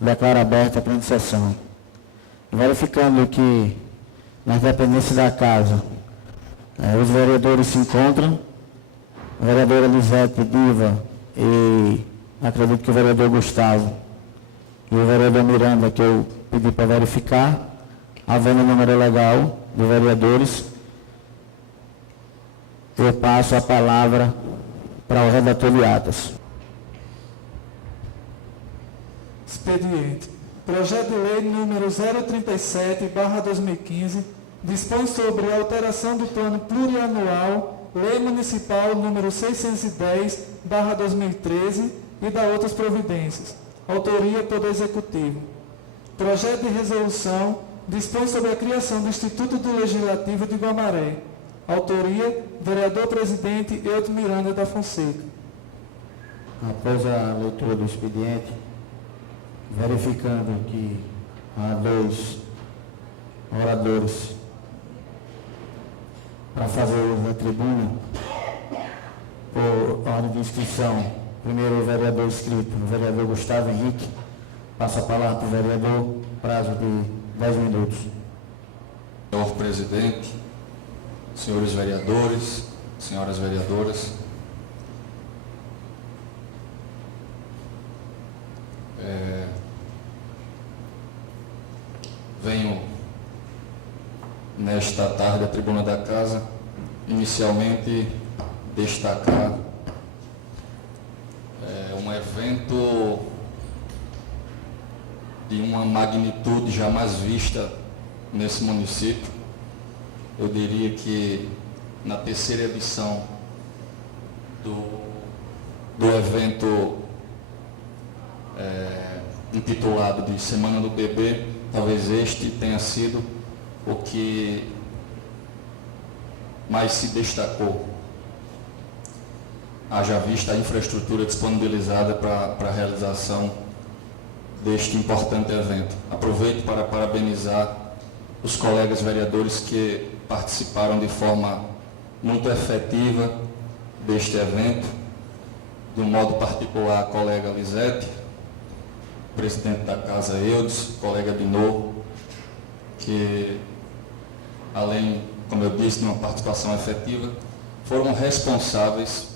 Declaro aberta a presente sessão. Verificando que, nas dependências da casa, os vereadores se encontram, a vereadora Lisete Diva e acredito que o vereador Gustavo e o vereador Miranda, que eu pedi para verificar, havendo o número legal de vereadores, eu passo a palavra para o redator de atas. Expediente. Projeto de lei número 037/2015 dispõe sobre a alteração do plano plurianual, lei municipal número 610/2013 e da outras providências. Autoria Poder Executivo. Projeto de resolução dispõe sobre a criação do Instituto do Legislativo de Guamaré. Autoria, vereador-presidente Euto Miranda da Fonseca. Após a leitura do expediente, verificando que há 2 oradores para fazer uso da tribuna, por ordem de inscrição, primeiro o vereador inscrito, o vereador Gustavo Henrique, passa a palavra para o vereador, prazo de 10 minutos. Senhor presidente, senhores vereadores, senhoras vereadoras, venho nesta tarde à tribuna da casa inicialmente destacar um evento de uma magnitude jamais vista nesse município. Eu diria que na terceira edição do evento intitulado de Semana do Bebê, talvez este tenha sido o que mais se destacou, haja vista a infraestrutura disponibilizada para a realização deste importante evento. Aproveito para parabenizar os colegas vereadores que participaram de forma muito efetiva deste evento, de um modo particular a colega Lisete, presidente da casa Eudes, colega Binô, que além, como eu disse, de uma participação efetiva, foram responsáveis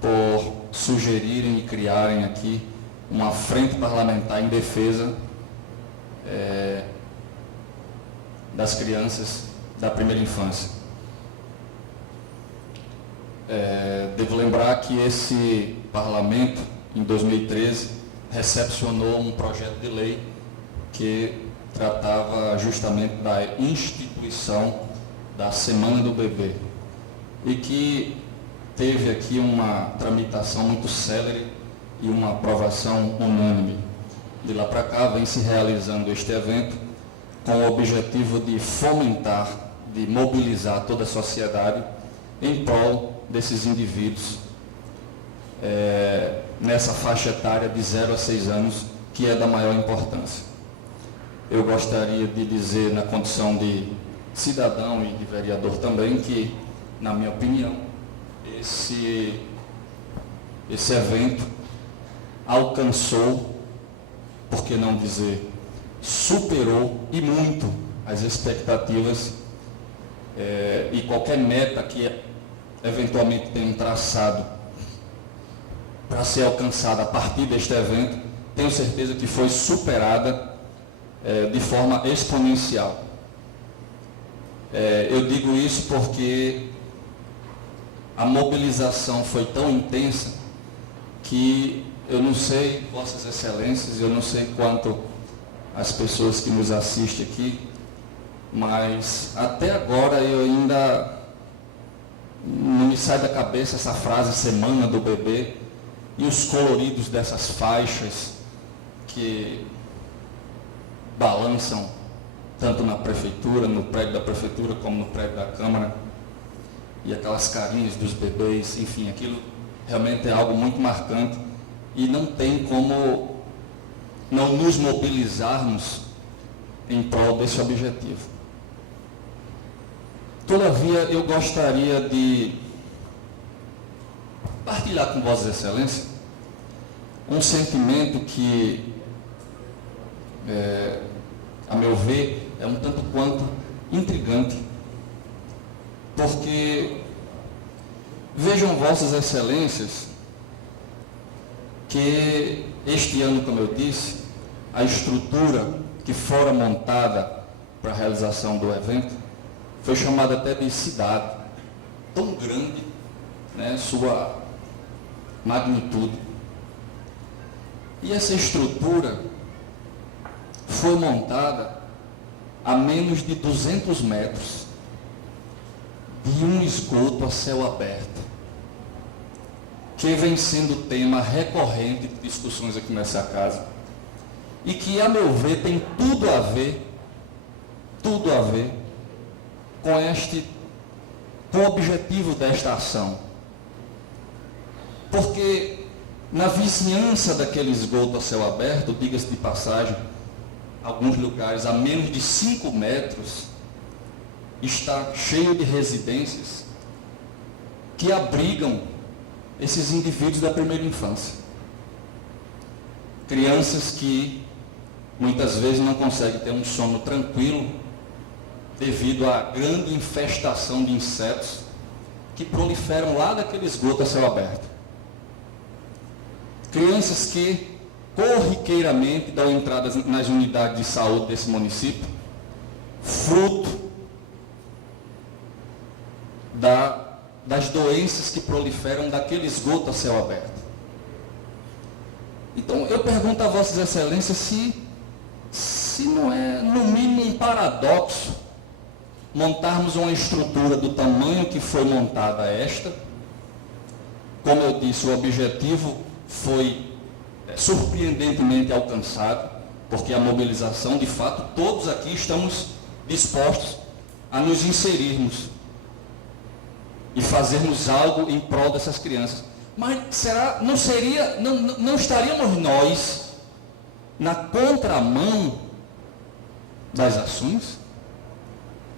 por sugerirem e criarem aqui uma frente parlamentar em defesa das crianças da primeira infância. Devo lembrar que esse parlamento, em 2013, recepcionou um projeto de lei que tratava justamente da instituição da Semana do Bebê e que teve aqui uma tramitação muito célere e uma aprovação unânime. De lá para cá vem se realizando este evento com o objetivo de fomentar, de mobilizar toda a sociedade em prol desses indivíduos nessa faixa etária de 0 a 6 anos, que é da maior importância. Eu gostaria de dizer, na condição de cidadão e de vereador também, que, na minha opinião, esse evento alcançou, por que não dizer, superou e muito as expectativas e qualquer meta que eventualmente tenham traçado para ser alcançada a partir deste evento, tenho certeza que foi superada de forma exponencial. Eu digo isso porque a mobilização foi tão intensa que eu não sei, Vossas Excelências, eu não sei quanto as pessoas que nos assistem aqui, mas até agora eu ainda não me sai da cabeça essa frase Semana do Bebê e os coloridos dessas faixas que balançam tanto na prefeitura, no prédio da prefeitura, como no prédio da Câmara, e aquelas carinhas dos bebês, enfim, aquilo realmente é algo muito marcante e não tem como não nos mobilizarmos em prol desse objetivo. Todavia, eu gostaria de partilhar com Vossas Excelências um sentimento que a meu ver, é um tanto quanto intrigante, porque vejam Vossas Excelências que este ano, como eu disse, a estrutura que fora montada para a realização do evento foi chamada até de cidade, tão grande, né, sua magnitude. E essa estrutura foi montada a menos de 200 metros de um esgoto a céu aberto, que vem sendo tema recorrente de discussões aqui nessa casa, e que, a meu ver, tem tudo a ver com o objetivo desta ação. Porque na vizinhança daquele esgoto a céu aberto, diga-se de passagem, alguns lugares a menos de 5 metros, está cheio de residências que abrigam esses indivíduos da primeira infância. Crianças que muitas vezes não conseguem ter um sono tranquilo devido à grande infestação de insetos que proliferam lá daquele esgoto a céu aberto. Crianças que corriqueiramente dão entrada nas unidades de saúde desse município, fruto das doenças que proliferam daquele esgoto a céu aberto. Então, eu pergunto a Vossas Excelências se não é, no mínimo, um paradoxo montarmos uma estrutura do tamanho que foi montada esta. Como eu disse, o objetivo foi surpreendentemente alcançado, porque a mobilização, de fato, todos aqui estamos dispostos a nos inserirmos e fazermos algo em prol dessas crianças. Mas não estaríamos nós na contramão das ações?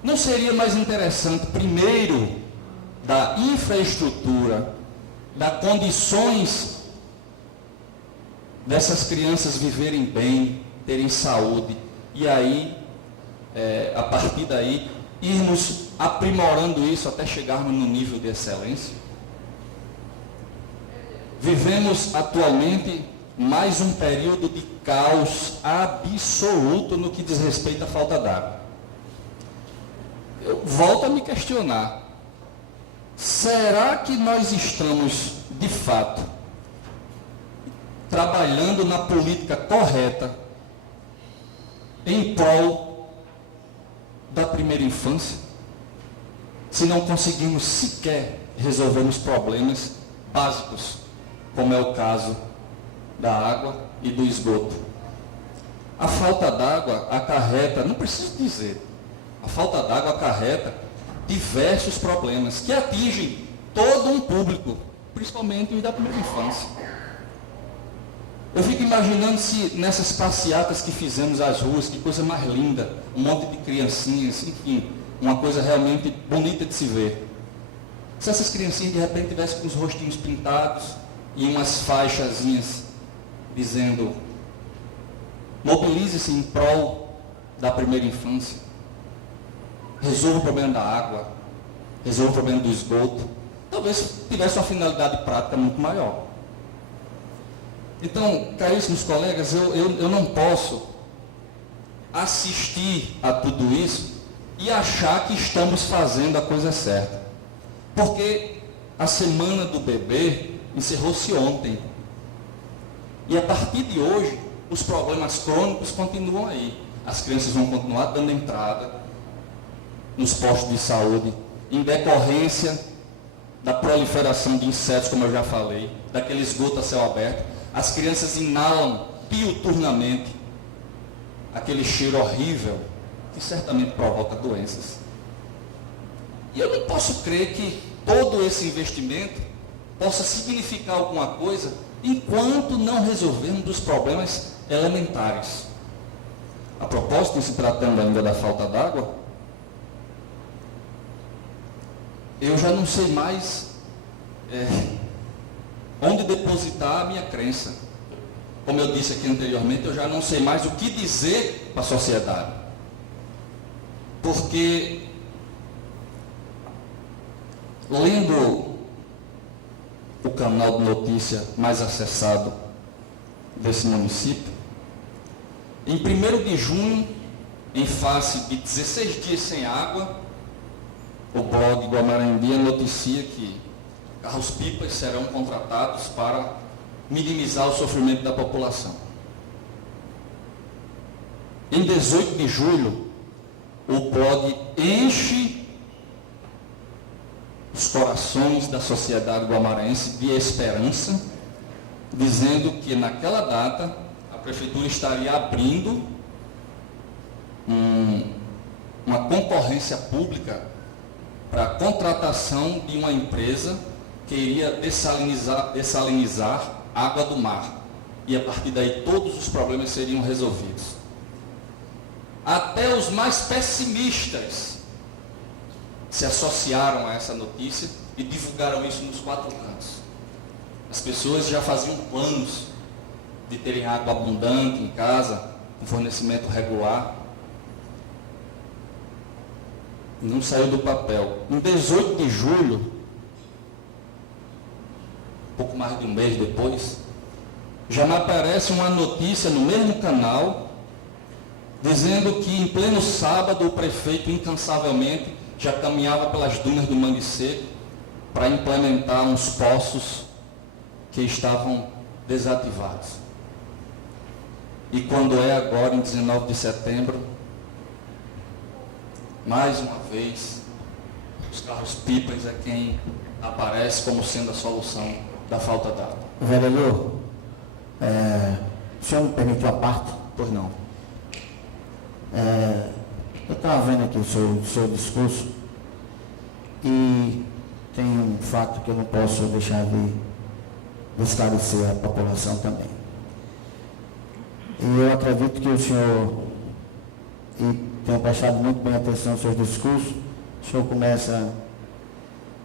Não seria mais interessante, primeiro, da infraestrutura, das condições dessas crianças viverem bem, terem saúde, e aí, a partir daí, irmos aprimorando isso até chegarmos no nível de excelência? Vivemos atualmente mais um período de caos absoluto no que diz respeito à falta d'água. Eu volto a me questionar, será que nós estamos, de fato, trabalhando na política correta em prol da primeira infância, se não conseguimos sequer resolver os problemas básicos, como é o caso da água e do esgoto? A falta d'água acarreta, não preciso dizer, a falta d'água acarreta diversos problemas que atingem todo um público, principalmente os da primeira infância. Eu fico imaginando se nessas passeatas que fizemos às ruas, que coisa mais linda, um monte de criancinhas, enfim, uma coisa realmente bonita de se ver. Se essas criancinhas de repente tivessem com os rostinhos pintados e umas faixazinhas dizendo: mobilize-se em prol da primeira infância, resolva o problema da água, resolva o problema do esgoto, talvez tivesse uma finalidade prática muito maior. Então, caríssimos colegas, eu não posso assistir a tudo isso e achar que estamos fazendo a coisa certa. Porque a semana do bebê encerrou-se ontem. E a partir de hoje, os problemas crônicos continuam aí. As crianças vão continuar dando entrada nos postos de saúde, em decorrência da proliferação de insetos, como eu já falei, daquele esgoto a céu aberto. As crianças inalam diuturnamente aquele cheiro horrível que certamente provoca doenças. E eu não posso crer que todo esse investimento possa significar alguma coisa enquanto não resolvermos os problemas elementares. A propósito, se tratando ainda da falta d'água, eu já não sei mais onde depositar a minha crença. como eu disse aqui anteriormente, eu já não sei mais o que dizer para a sociedade. Porque, lendo o canal de notícia mais acessado desse município, em 1º de junho, em face de 16 dias sem água, o blog Guamaré em Dia noticia que carros-pipas serão contratados para minimizar o sofrimento da população. Em 18 de julho, o blog enche os corações da sociedade guamarense de esperança, dizendo que naquela data a prefeitura estaria abrindo uma concorrência pública para a contratação de uma empresa que iria dessalinizar água do mar. E a partir daí todos os problemas seriam resolvidos. Até os mais pessimistas se associaram a essa notícia e divulgaram isso nos 4 cantos. As pessoas já faziam planos de terem água abundante em casa, com fornecimento regular. Não saiu do papel. Em 18 de julho, pouco mais de um mês depois, já me aparece uma notícia no mesmo canal, dizendo que em pleno sábado o prefeito incansavelmente já caminhava pelas dunas do Mangue Seco para implementar uns poços que estavam desativados. E quando é agora, em 19 de setembro, mais uma vez, os carros-pipas é quem aparece como sendo a solução da falta d'água. Vereador, o senhor me permitiu a parte? Pois não. Eu estava vendo aqui o seu discurso e tem um fato que eu não posso deixar de esclarecer a população também. E eu acredito que o senhor, e tenho prestado muito bem atenção aos seus discursos, o senhor começa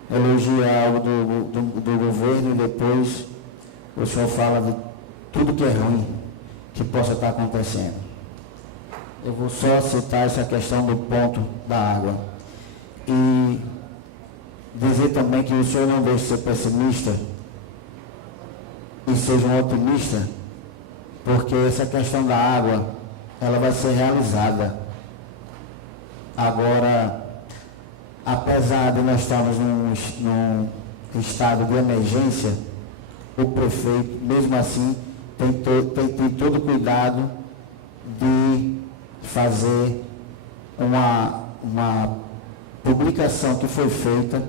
a elogiar algo do governo e depois o senhor fala de tudo que é ruim que possa estar acontecendo. Eu vou só citar essa questão do ponto da água e dizer também que o senhor não deixe de ser pessimista e seja um otimista, porque essa questão da água, ela vai ser realizada. Agora, apesar de nós estarmos num estado de emergência, o prefeito, mesmo assim, tem todo o cuidado de fazer uma publicação que foi feita,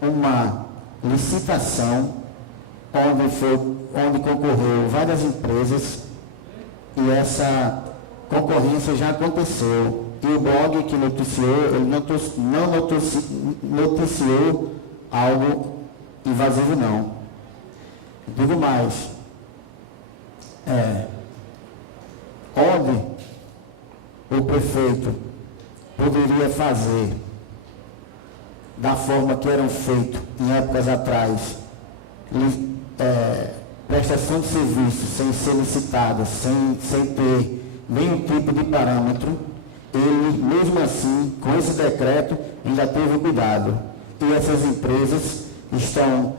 uma licitação onde concorreu várias empresas e essa concorrência já aconteceu. E o blog que noticiou, ele não noticiou algo invasivo, não. Digo mais, onde o prefeito poderia fazer da forma que eram feitos em épocas atrás, prestação de serviço sem ser licitada, sem ter nenhum tipo de parâmetro, ele, mesmo assim, com esse decreto, ainda teve cuidado. E essas empresas estão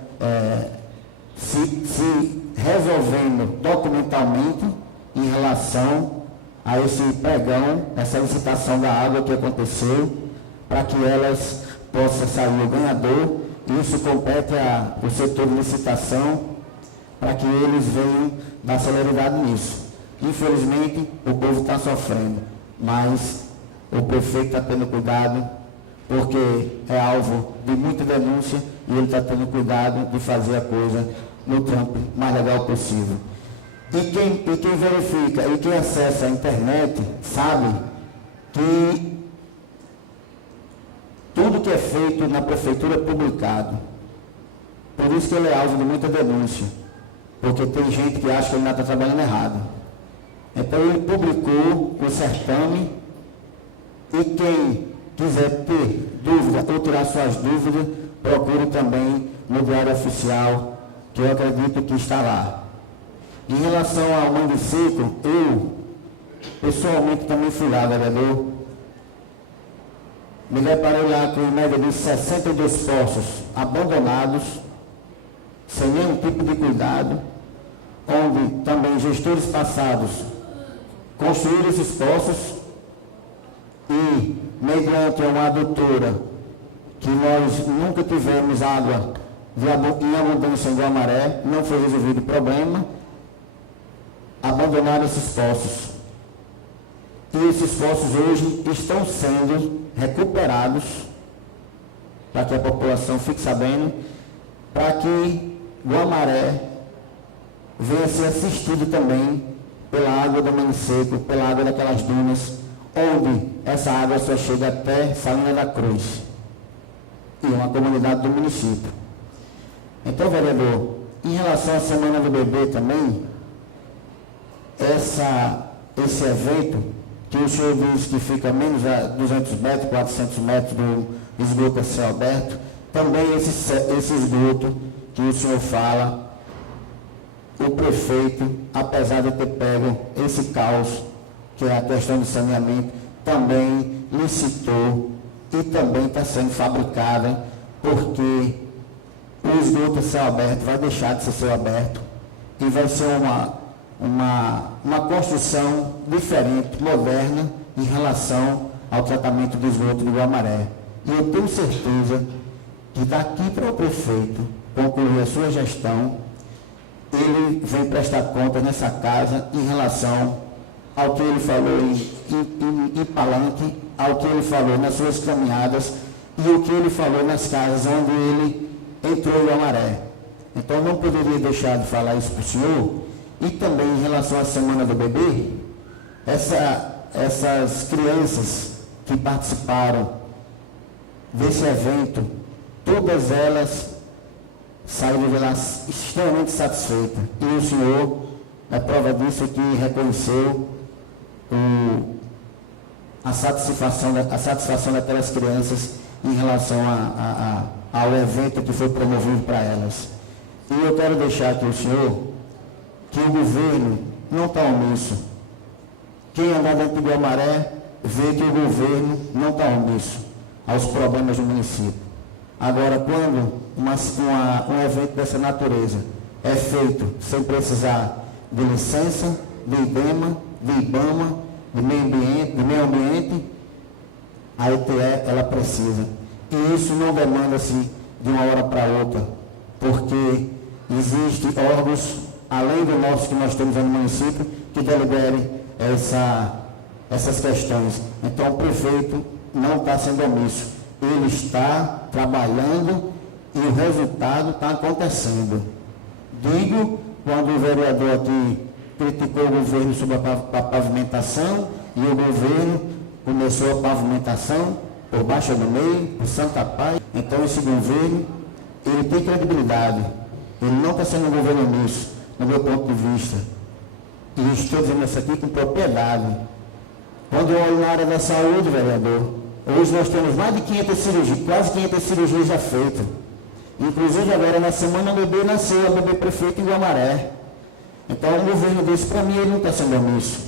se resolvendo documentalmente em relação a esse pregão, essa licitação da água que aconteceu, para que elas possam sair o ganhador. Isso compete ao setor de licitação, para que eles venham dar celeridade nisso. Infelizmente, o povo está sofrendo, mas o prefeito está tendo cuidado, porque é alvo de muita denúncia, e ele está tendo cuidado de fazer a coisa no trampo mais legal possível. E quem verifica e quem acessa a internet sabe que tudo que é feito na prefeitura é publicado. Por isso que ele é alvo de muita denúncia, porque tem gente que acha que ele ainda está trabalhando errado. Então ele publicou o certame, e quem quiser ter dúvida ou tirar suas dúvidas, procure também no Diário Oficial, que eu acredito que está lá. Em relação ao Mangue Seco, eu, pessoalmente, também fui lá, vereador. Me deparei lá com em média de 62 poços abandonados, sem nenhum tipo de cuidado, onde também gestores passados construíram esses poços e, mediante uma adutora, que nós nunca tivemos água em abundância em Guamaré, não foi resolvido o problema, abandonaram esses poços. E esses poços hoje estão sendo recuperados, para que a população fique sabendo, para que Guamaré venha ser assistido também pela água do Mangue Seco, pela água daquelas dunas, onde essa água só chega até Salina da Cruz, e uma comunidade do município. Então, vereador, em relação à Semana do Bebê também, esse evento, que o senhor diz que fica menos a 200 metros, 400 metros do esgoto a céu aberto, também esse esgoto que o senhor fala, o prefeito, apesar de ter pego esse caos, que é a questão do saneamento, também licitou e também está sendo fabricada, porque o esgoto a céu aberto vai deixar de ser céu aberto e vai ser uma construção diferente, moderna, em relação ao tratamento do esgoto do Guamaré. E eu tenho certeza que daqui para o prefeito concluir a sua gestão, ele vem prestar contas nessa casa em relação ao que ele falou em Palanque, ao que ele falou nas suas caminhadas e o que ele falou nas casas onde ele entrou em Guamaré. Então, não poderia deixar de falar isso para o senhor. E também em relação à Semana do Bebê, essas crianças que participaram desse evento, todas elas saíram de lá extremamente satisfeitas. E o senhor, a prova disso é que reconheceu a satisfação daquelas crianças em relação ao evento que foi promovido para elas. E eu quero deixar aqui o senhor que o governo não está omisso. Quem andar dentro do Guamaré vê que o governo não está omisso aos problemas do município. Agora, quando um evento dessa natureza é feito sem precisar de licença, de IDEMA, de IBAMA, de meio ambiente, a ETE, ela precisa. E isso não demanda-se de uma hora para outra, porque existem órgãos, além do nosso que nós temos no município, que deliberem essas questões. Então, o prefeito não está sendo omisso. Ele está trabalhando e o resultado está acontecendo. Digo, quando o vereador aqui criticou o governo sobre a pavimentação, e o governo começou a pavimentação por Baixa do Meio, por Santa Paz. Então, esse governo, ele tem credibilidade. Ele não está sendo um governo omisso, no meu ponto de vista. E estou dizendo isso aqui com propriedade. Quando eu olho na área da saúde, vereador, hoje nós temos mais de 500 cirurgias, quase 500 cirurgias já feitas. Inclusive agora na semana a bebê nasceu, a bebê prefeito em Guamaré. Então o governo disse para mim, ele não está sendo omisso.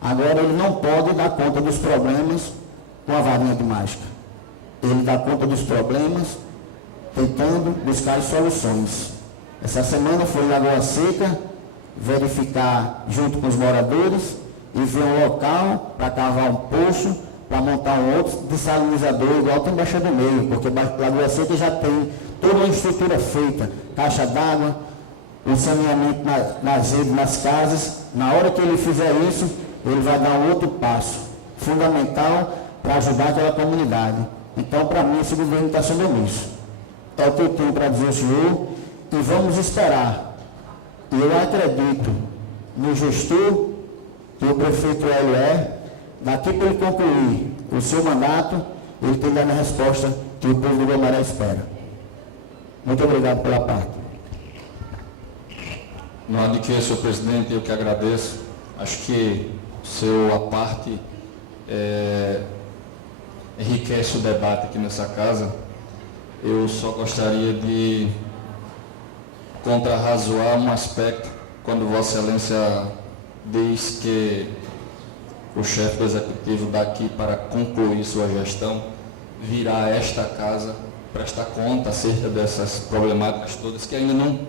Agora ele não pode dar conta dos problemas com a varinha de mágica. Ele dá conta dos problemas tentando buscar as soluções. Essa semana foi em Lagoa Seca, verificar junto com os moradores e ver um local para cavar um poço, para montar um outro dessalinizador, igual tem Baixa do Meio, porque Lagoa Seca já tem toda uma estrutura feita, caixa d'água, o saneamento nas redes, nas casas. Na hora que ele fizer isso, ele vai dar um outro passo fundamental para ajudar aquela comunidade. Então, para mim, esse governo está sendo omisso. É o que eu tenho para dizer ao senhor, e vamos esperar. E eu acredito no gestor, que o prefeito Hélio daqui para ele concluir o seu mandato, ele tem dado a resposta que o povo do Guamaré espera. Muito obrigado pela parte. Não há de que, senhor presidente, eu que agradeço. Acho que a parte enriquece o debate aqui nessa casa. Eu só gostaria de contrarrazoar um aspecto quando Vossa Excelência diz que o chefe do executivo daqui para concluir sua gestão virá a esta casa prestar conta acerca dessas problemáticas todas que ainda não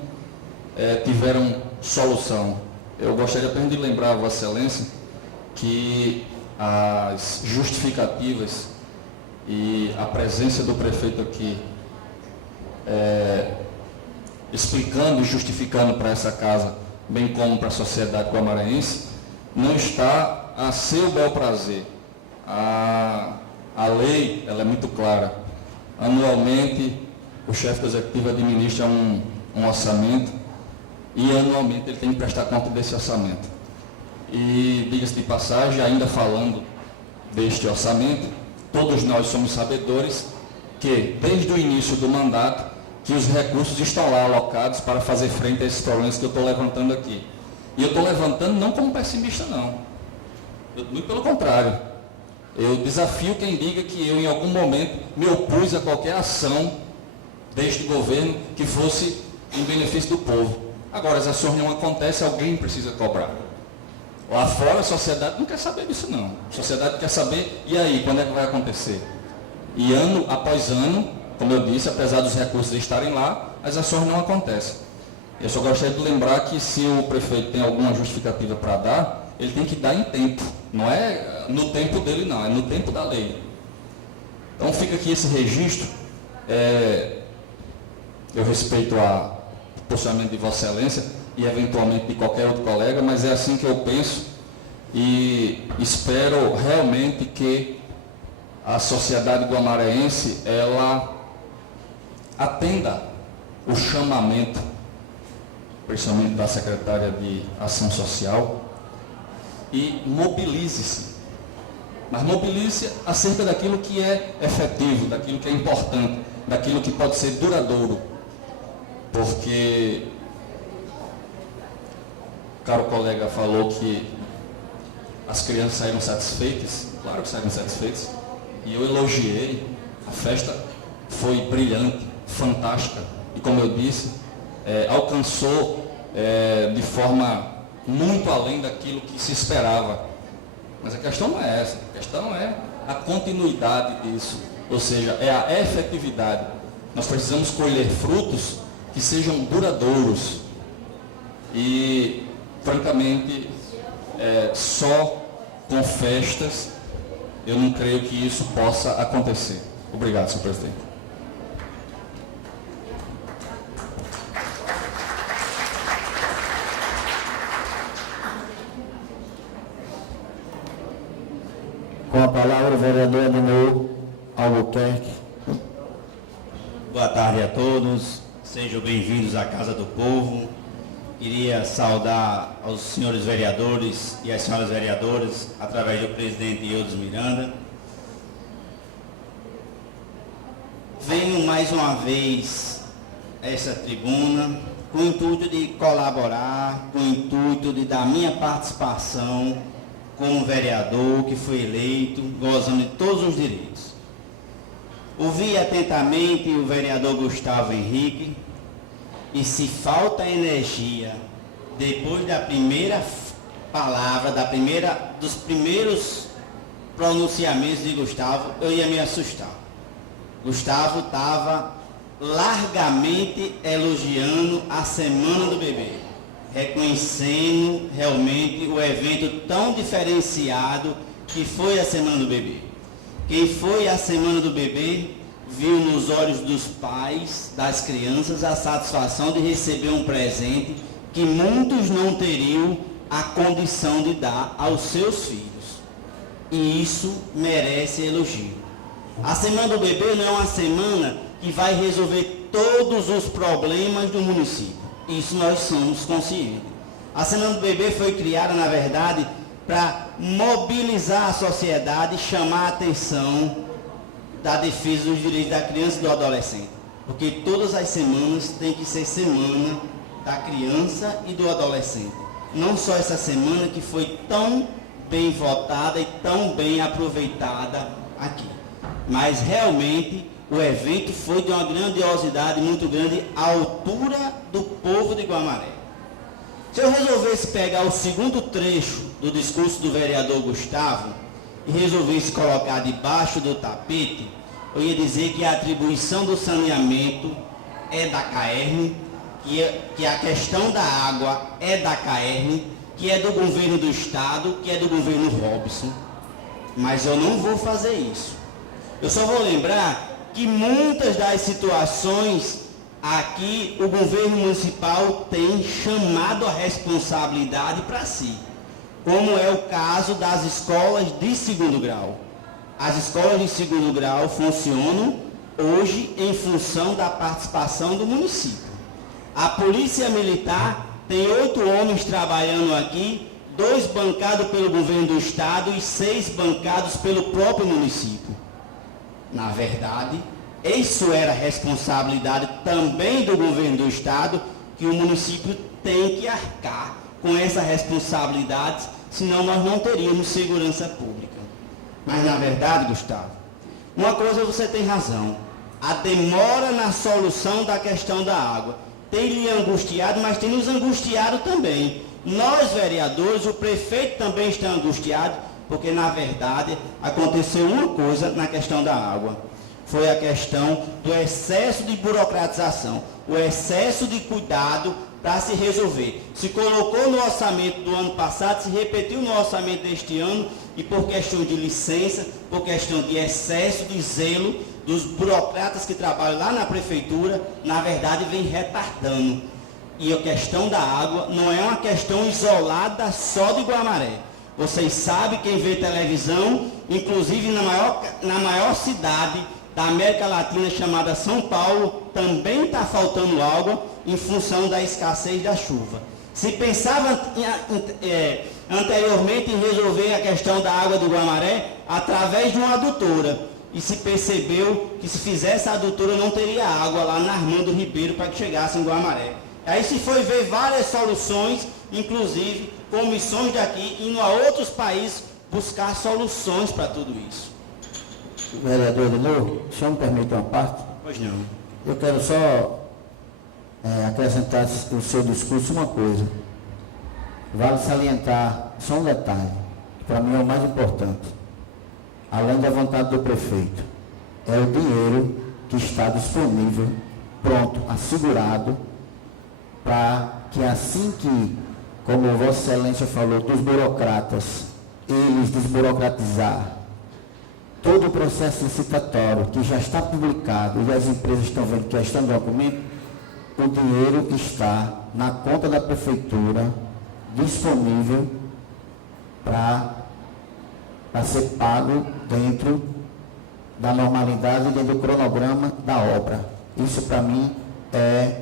tiveram solução. Eu gostaria apenas de lembrar a Vossa Excelência que as justificativas e a presença do prefeito aqui explicando e justificando para essa casa, bem como para a sociedade guamaraense, não está a seu bel prazer. A lei ela é muito clara. Anualmente, o chefe do executivo administra um orçamento e anualmente ele tem que prestar conta desse orçamento. E, diga-se de passagem, ainda falando deste orçamento, todos nós somos sabedores que, desde o início do mandato, que os recursos estão lá alocados para fazer frente a esses problemas que eu estou levantando aqui. E eu estou levantando não como pessimista, não. Muito pelo contrário. Eu desafio quem diga que eu, em algum momento, me opus a qualquer ação deste governo que fosse em benefício do povo. Agora, as ações não acontecem, alguém precisa cobrar. Lá fora, a sociedade não quer saber disso, não. A sociedade quer saber, e aí, quando é que vai acontecer? E ano após ano, como eu disse, apesar dos recursos estarem lá, as ações não acontecem. Eu só gostaria de lembrar que se o prefeito tem alguma justificativa para dar, ele tem que dar em tempo. Não é no tempo dele, não, é no tempo da lei. Então fica aqui esse registro. Eu respeito o posicionamento de Vossa Excelência e eventualmente de qualquer outro colega, mas é assim que eu penso e espero realmente que a sociedade guamaraense ela atenda o chamamento, principalmente da secretária de Ação Social, e mobilize-se. Mas mobilize-se acerca daquilo que é efetivo, daquilo que é importante, daquilo que pode ser duradouro. Porque o caro colega falou que as crianças saíram satisfeitas, claro que saíram satisfeitas, e eu elogiei, a festa foi brilhante, fantástica, e como eu disse, alcançou de forma muito além daquilo que se esperava. Mas a questão não é essa, a questão é a continuidade disso, ou seja, é a efetividade. Nós precisamos colher frutos que sejam duradouros e, francamente, só com festas eu não creio que isso possa acontecer. Obrigado, senhor presidente. Com a palavra, o vereador Ademir Albuquerque. Boa tarde a todos, sejam bem-vindos à Casa do Povo. Queria saudar aos senhores vereadores e as senhoras vereadoras, através do presidente Eudes Miranda. Venho mais uma vez a essa tribuna com o intuito de colaborar, com o intuito de dar minha participação como vereador que foi eleito, gozando de todos os direitos. Ouvi atentamente o vereador Gustavo Henrique, e se falta energia depois da primeira palavra, dos primeiros pronunciamentos de Gustavo, eu ia me assustar. Gustavo estava largamente elogiando a Semana do Bebê, reconhecendo realmente o evento tão diferenciado que foi a Semana do Bebê. Quem foi a Semana do Bebê viu nos olhos dos pais, das crianças, a satisfação de receber um presente que muitos não teriam a condição de dar aos seus filhos. E isso merece elogio. A Semana do Bebê não é uma semana que vai resolver todos os problemas do município. Isso nós somos conscientes. A Semana do Bebê foi criada, na verdade, para mobilizar a sociedade e chamar a atenção da defesa dos direitos da criança e do adolescente. Porque todas as semanas tem que ser semana da criança e do adolescente. Não só essa semana que foi tão bem votada e tão bem aproveitada aqui. Mas realmente o evento foi de uma grandiosidade muito grande à altura do povo de Guamaré. Se eu resolvesse pegar o segundo trecho do discurso do vereador Gustavo e resolvesse colocar debaixo do tapete, eu ia dizer que a atribuição do saneamento é da CAERN, que a questão da água é da CAERN, que é do governo do Estado, que é do governo Robson. Mas eu não vou fazer isso. Eu só vou lembrar que muitas das situações aqui o governo municipal tem chamado a responsabilidade para si, como é o caso das escolas de segundo grau. As escolas de segundo grau funcionam hoje em função da participação do município. A Polícia Militar tem 8 homens trabalhando aqui, 2 bancados pelo governo do Estado e 6 bancados pelo próprio município. Na verdade, isso era responsabilidade também do governo do Estado, que o município tem que arcar com essa responsabilidade, senão nós não teríamos segurança pública. Mas na verdade, Gustavo, uma coisa você tem razão, a demora na solução da questão da água tem lhe angustiado, mas tem nos angustiado também. Nós, vereadores, o prefeito também está angustiado, porque na verdade aconteceu uma coisa na questão da água. Foi a questão do excesso de burocratização, o excesso de cuidado para se resolver. Se colocou no orçamento do ano passado, se repetiu no orçamento deste ano, e por questão de licença, por questão de excesso de zelo dos burocratas que trabalham lá na prefeitura, na verdade vem retardando. E a questão da água não é uma questão isolada só de Guamaré. Vocês sabem, quem vê televisão, inclusive na maior cidade da América Latina, chamada São Paulo, também está faltando água em função da escassez da chuva. Se pensava anteriormente em resolver a questão da água do Guamaré através de uma adutora, e se percebeu que se fizesse a adutora não teria água lá na Armando Ribeiro para que chegasse em Guamaré. Aí se foi ver várias soluções, inclusive comissões daqui, indo a outros países buscar soluções para tudo isso. Vereador de novo, o senhor me permite uma parte? Pois não. Eu quero só acrescentar no seu discurso uma coisa. Vale salientar só um detalhe, que para mim é o mais importante. Além da vontade do prefeito, é o dinheiro que está disponível, pronto, assegurado, para que assim que, como Vossa Excelência falou, dos burocratas, eles desburocratizar todo o processo licitatório que já está publicado e as empresas estão vendo que já está no documento, o dinheiro está na conta da prefeitura, disponível para ser pago dentro da normalidade, dentro do cronograma da obra. Isso para mim é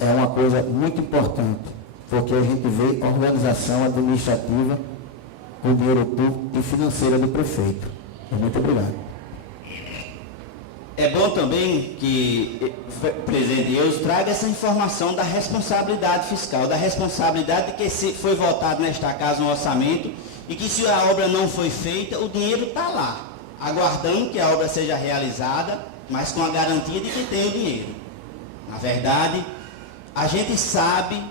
uma coisa muito importante, porque a gente vê organização administrativa com dinheiro público e financeira do prefeito. Muito obrigado. É bom também que o presidente Deus traga essa informação da responsabilidade fiscal, da responsabilidade de que se foi votado nesta casa um orçamento e que se a obra não foi feita, o dinheiro está lá, aguardando que a obra seja realizada, mas com a garantia de que tem o dinheiro. Na verdade, a gente sabe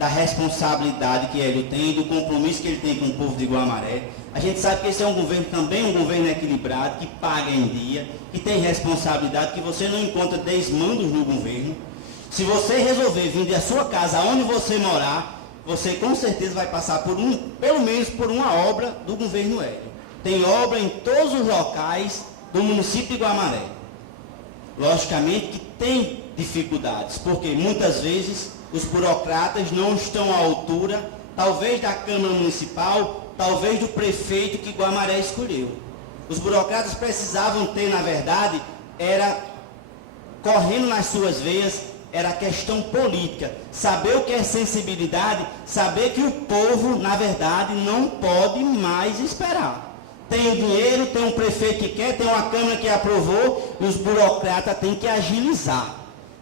da responsabilidade que ele tem, do compromisso que ele tem com o povo de Guamaré. A gente sabe que esse é um governo também, um governo equilibrado, que paga em dia, que tem responsabilidade, que você não encontra desmandos no governo. Se você resolver vir da sua casa, onde você morar, você com certeza vai passar pelo menos por uma obra do governo Hélio. Tem obra em todos os locais do município de Guamaré. Logicamente que tem dificuldades, porque muitas vezes os burocratas não estão à altura, talvez da Câmara Municipal, talvez do prefeito que Guamaré escolheu. Os burocratas precisavam ter, na verdade, correndo nas suas veias, era questão política. Saber o que é sensibilidade, saber que o povo, na verdade, não pode mais esperar. Tem o dinheiro, tem um prefeito que quer, tem uma Câmara que aprovou, e os burocratas têm que agilizar.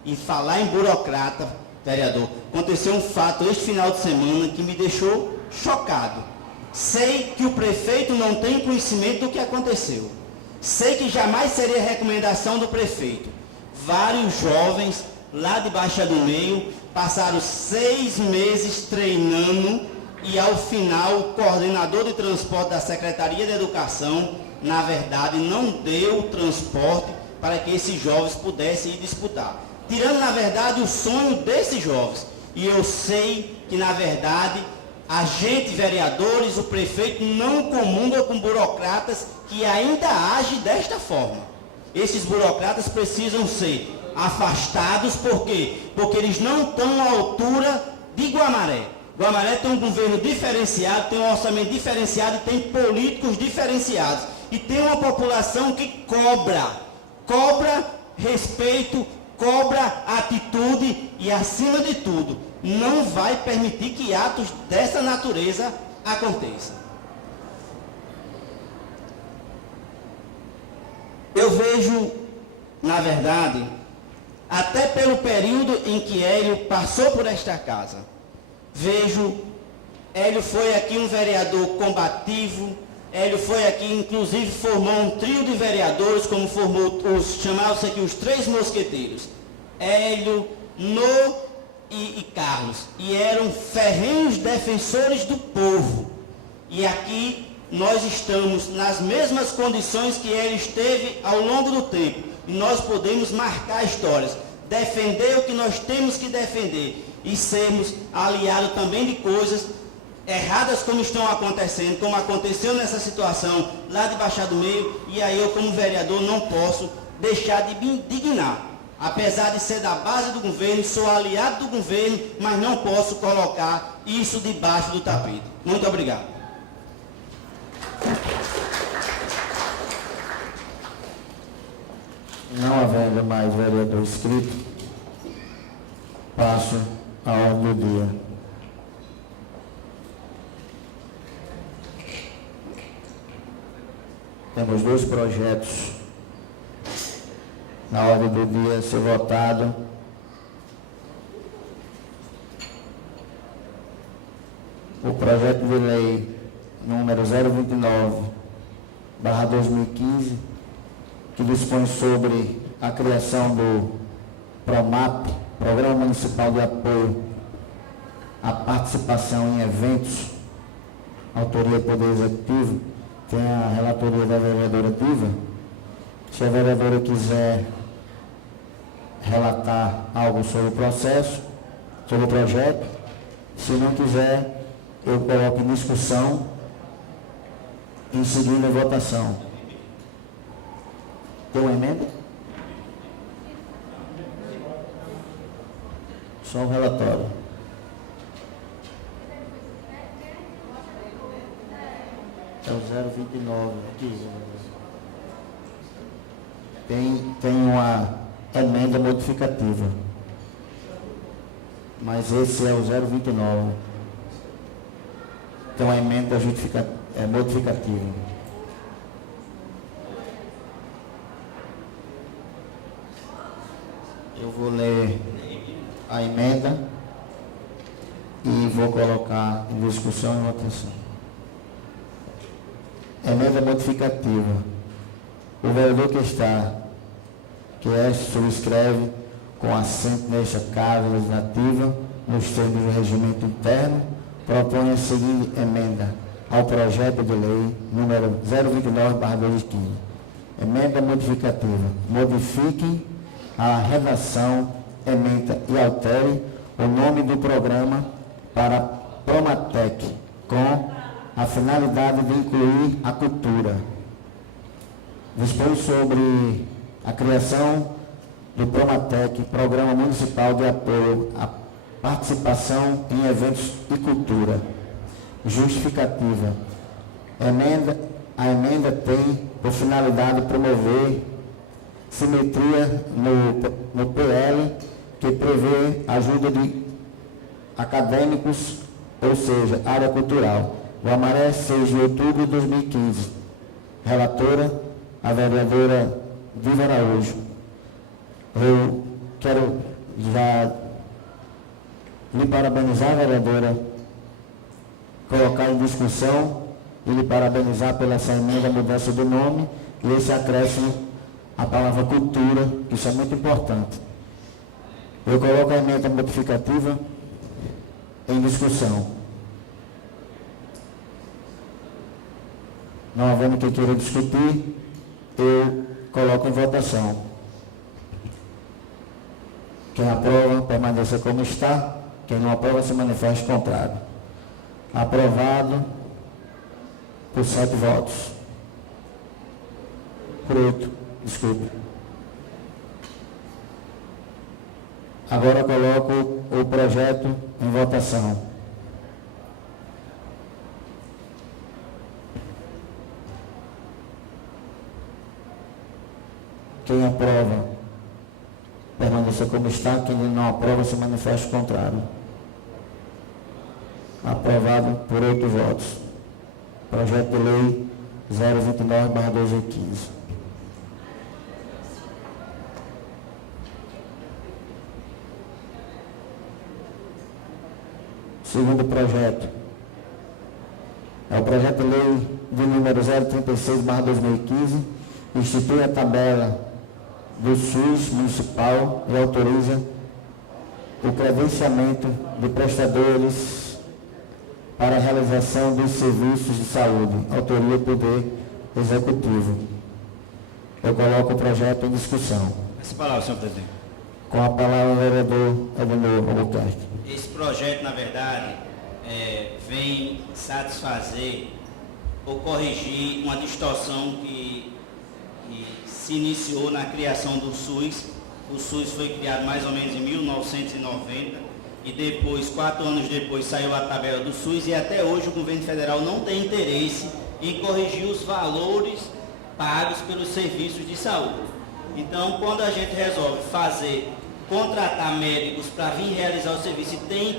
E falar em burocrata, vereador, aconteceu um fato este final de semana que me deixou chocado. Sei que o prefeito não tem conhecimento do que aconteceu. Sei que jamais seria recomendação do prefeito. Vários jovens lá de Baixa do Meio, passaram 6 meses treinando e ao final o coordenador de transporte da Secretaria de Educação, na verdade, não deu transporte para que esses jovens pudessem ir disputar. Tirando, na verdade, o sonho desses jovens. E eu sei que, na verdade, a gente, vereadores, o prefeito, não comunga com burocratas que ainda agem desta forma. Esses burocratas precisam ser afastados, por quê? Porque eles não estão à altura de Guamaré. Guamaré tem um governo diferenciado, tem um orçamento diferenciado e tem políticos diferenciados. E tem uma população que cobra respeito, cobra atitude e, acima de tudo, não vai permitir que atos dessa natureza aconteçam. Eu vejo, na verdade, até pelo período em que Hélio passou por esta casa, Hélio foi aqui um vereador combativo, Hélio foi aqui, inclusive, formou um trio de vereadores, como formou chamados aqui os 3 mosqueteiros, Hélio, Nô e Carlos, e eram ferrenhos defensores do povo. E aqui nós estamos nas mesmas condições que Hélio esteve ao longo do tempo, e nós podemos marcar histórias, defender o que nós temos que defender, e sermos aliados também de coisas erradas como estão acontecendo, como aconteceu nessa situação lá de Baixada do Meio, e aí eu, como vereador, não posso deixar de me indignar. Apesar de ser da base do governo, sou aliado do governo, mas não posso colocar isso debaixo do tapete. Muito obrigado. Não havendo mais vereador inscrito, passo a ordem do dia. Temos 2 projetos na ordem do dia a ser votado. O projeto de lei número 029/2015, que dispõe sobre a criação do PROMAP, Programa Municipal de Apoio à Participação em Eventos, autoria do Poder Executivo. Tem a relatoria da vereadora Diva. Se a vereadora quiser relatar algo sobre o processo, sobre o projeto, se não quiser, eu coloco em discussão e em seguida a votação. Tem uma emenda? Só o relatório. É o 029 aqui. Tem uma emenda modificativa. Mas esse é o 029. Tem uma emenda modificativa. Eu vou ler a emenda e vou colocar em discussão e votação. Emenda modificativa. O vereador que subscreve com assento nesta Casa Legislativa, nos termos do regimento interno, propõe a seguinte emenda ao projeto de lei número 029/2015. Emenda modificativa. Modifique a redação, emenda e altere o nome do programa para Promatec, com a finalidade de incluir a cultura. Dispõe sobre a criação do Promatec, Programa Municipal de Apoio à Participação em Eventos e Cultura. Justificativa. A emenda tem por finalidade promover simetria no PL, que prevê ajuda de acadêmicos, ou seja, área cultural. Guamaré, 6 de outubro de 2015. Relatora, a vereadora Diva Araújo. Eu quero já lhe parabenizar, vereadora, colocar em discussão e lhe parabenizar pela essa emenda, mudança do nome e esse acréscimo à palavra cultura, que isso é muito importante. Eu coloco a emenda modificativa em discussão. Não havendo quem queira discutir, eu coloco em votação. Quem aprova, permaneça como está. Quem não aprova, se manifeste contrário. Aprovado por 7 votos. Por 8, desculpe. Agora eu coloco o projeto em votação. Quem aprova, permaneça como está. Quem não aprova, se manifeste contrário. Aprovado por 8 votos. Projeto de lei 029/2015. Segundo projeto é o projeto de lei de número 036/2015, institui a tabela do SUS municipal e autoriza o credenciamento de prestadores para a realização dos serviços de saúde, autoria do Poder Executivo. Eu coloco o projeto em discussão. Essa palavra, senhor presidente. Com a palavra o vereador Ednor Albuquerque. Esse projeto, na verdade, vem satisfazer ou corrigir uma distorção que se iniciou na criação do SUS. O SUS foi criado mais ou menos em 1990 e depois, 4 anos depois, saiu a tabela do SUS e até hoje o governo federal não tem interesse em corrigir os valores pagos pelos serviços de saúde. Então, quando a gente resolve contratar médicos para vir realizar o serviço e tem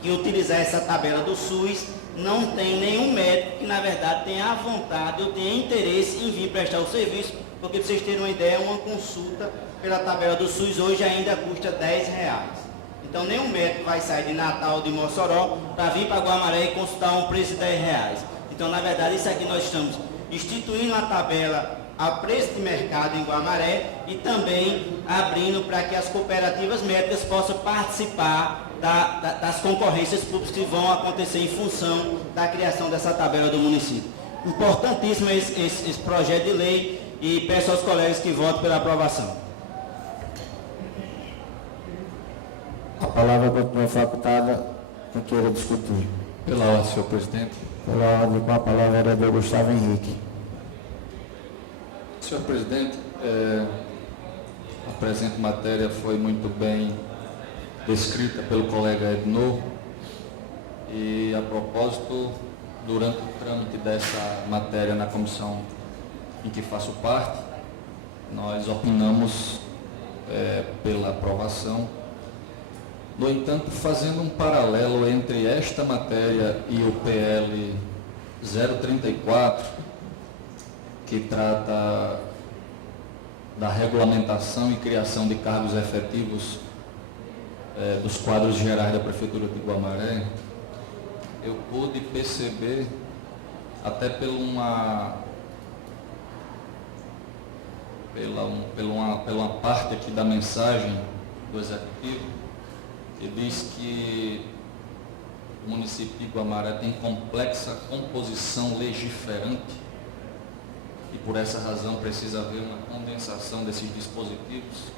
que utilizar essa tabela do SUS, não tem nenhum médico que, na verdade, tenha a vontade ou tenha interesse em vir prestar o serviço, porque, para vocês terem uma ideia, uma consulta pela tabela do SUS hoje ainda custa R$10. Então, nenhum médico vai sair de Natal ou de Mossoró para vir para Guamaré e consultar um preço de R$10. Então, na verdade, isso aqui nós estamos instituindo a tabela a preço de mercado em Guamaré e também abrindo para que as cooperativas médicas possam participar das concorrências públicas que vão acontecer em função da criação dessa tabela do município. Importantíssimo esse projeto de lei e peço aos colegas que votem pela aprovação. A palavra continua facultada. Quem queira discutir. Pela ordem, senhor presidente. Pela ordem, com a palavra o vereador Gustavo Henrique. Senhor presidente, a presente matéria foi muito bem descrita pelo colega Ednor e, a propósito, durante o trâmite dessa matéria na comissão em que faço parte, nós opinamos pela aprovação. No entanto, fazendo um paralelo entre esta matéria e o PL 034, que trata da regulamentação e criação de cargos efetivos dos quadros gerais da Prefeitura de Guamaré, eu pude perceber, até pela uma parte aqui da mensagem do Executivo, que diz que o município de Guamaré tem complexa composição legiferante e por essa razão precisa haver uma condensação desses dispositivos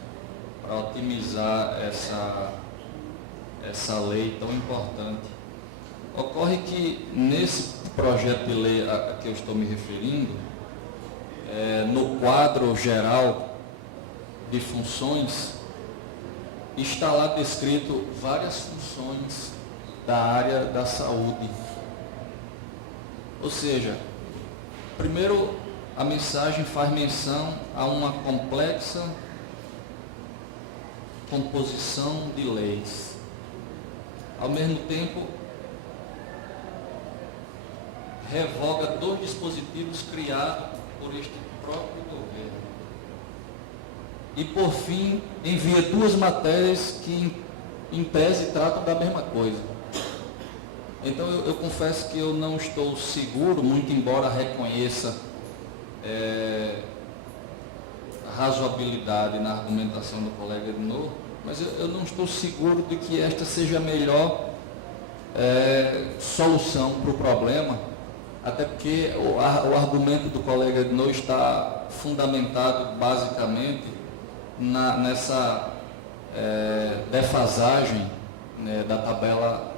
para otimizar essa lei tão importante. Ocorre que nesse projeto de lei a que eu estou me referindo, no quadro geral de funções, está lá descrito várias funções da área da saúde. Ou seja, primeiro, a mensagem faz menção a uma complexa composição de leis. Ao mesmo tempo, revoga 2 dispositivos criados por este próprio governo. E, por fim, envia 2 matérias que, em tese, tratam da mesma coisa. Então, eu confesso que eu não estou seguro, muito embora reconheça razoabilidade na argumentação do colega Ednor, mas eu não estou seguro de que esta seja a melhor solução para o problema, até porque o argumento do colega Ednor está fundamentado basicamente nessa defasagem, né, da tabela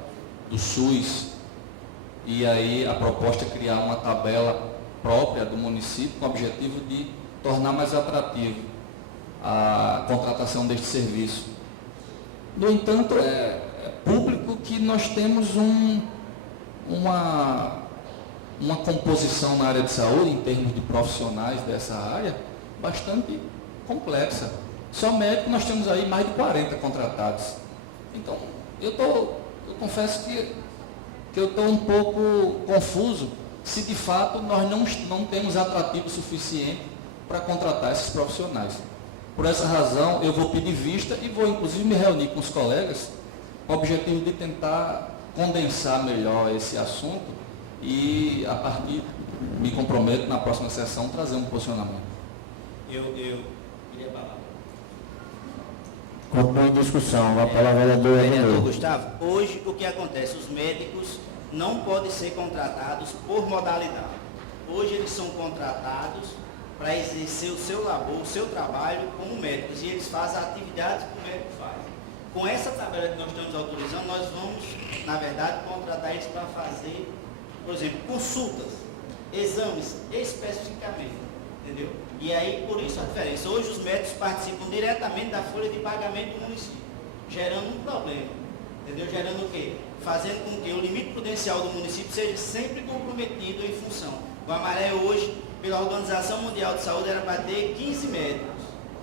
do SUS, e aí a proposta é criar uma tabela própria do município com o objetivo de tornar mais atrativo a contratação deste serviço. No entanto, é público que nós temos uma composição na área de saúde, em termos de profissionais dessa área, bastante complexa. Só médico nós temos aí mais de 40 contratados. Então, eu confesso que eu estou um pouco confuso se de fato nós não temos atrativo suficiente para contratar esses profissionais. Por essa razão, eu vou pedir vista e vou inclusive me reunir com os colegas com o objetivo de tentar condensar melhor esse assunto e, a partir, me comprometo na próxima sessão trazer um posicionamento. Eu queria falar. Continua em discussão. A palavra é do Vereador Ednor. Gustavo, hoje o que acontece? Os médicos não podem ser contratados por modalidade. Hoje eles são contratados para exercer o seu labor, o seu trabalho como médicos, e eles fazem atividades que o médico faz. Com essa tabela que nós estamos autorizando, nós vamos, na verdade, contratar eles para fazer, por exemplo, consultas, exames especificamente, entendeu? E aí, por isso a diferença. Hoje os médicos participam diretamente da folha de pagamento do município, gerando um problema, entendeu? Gerando o quê? Fazendo com que o limite prudencial do município seja sempre comprometido em função. Guamaré hoje, pela Organização Mundial de Saúde, era para ter 15 médicos.